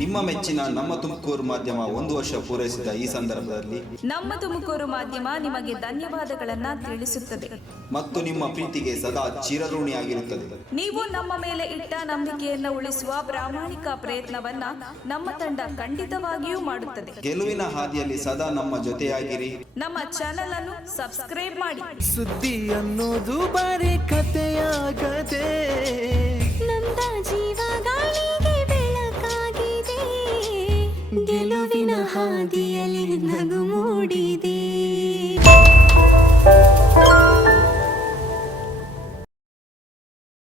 ನಿಮ್ಮ ಮೆಚ್ಚಿನ ನಮ್ಮ ತುಮಕೂರು ಮಾಧ್ಯಮ 1 ವರ್ಷ ಪೂರೈಸಿದ ಈ ಸಂದರ್ಭದಲ್ಲಿ ನಮ್ಮ ತುಮಕೂರು ಮಾಧ್ಯಮ ನಿಮಗೆ ಧನ್ಯವಾದಗಳನ್ನ ತಿಳಿಸುತ್ತದೆ ಮತ್ತು ನಿಮ್ಮ ಪ್ರೀತಿಗೆ ಸದಾ ಚಿರಋಣಿಯಾಗಿರುತ್ತದೆ. ನೀವು ನಮ್ಮ ಮೇಲೆ ಇಟ್ಟ ನಂಬಿಕೆಯನ್ನು ಉಳಿಸುವ ಪ್ರಾಮಾಣಿಕ ಪ್ರಯತ್ನವನ್ನ ನಮ್ಮ ತಂಡ ಖಂಡಿತವಾಗಿಯೂ ಮಾಡುತ್ತದೆ. ಗೆಲುವಿನ ಹಾದಿಯಲ್ಲಿ ಸದಾ ನಮ್ಮ ಜೊತೆಯಾಗಿರಿ. ನಮ್ಮ ಚಾನೆಲ್ ಅನ್ನು ಸಬ್ಸ್ಕ್ರೈಬ್ ಮಾಡಿ. ಸುದ್ದಿ ಅನ್ನೋದು ಬರೀ ಕಥೆಯಾಗದೆ ನೊಂದ ಜೀವಗಳಿಗೆ ಬೆಳಕಾಗಿದೆ. ಗೆಲುವಿನ ಹಾದಿಯಲ್ಲಿ ನಗು ಮೂಡಿದೆ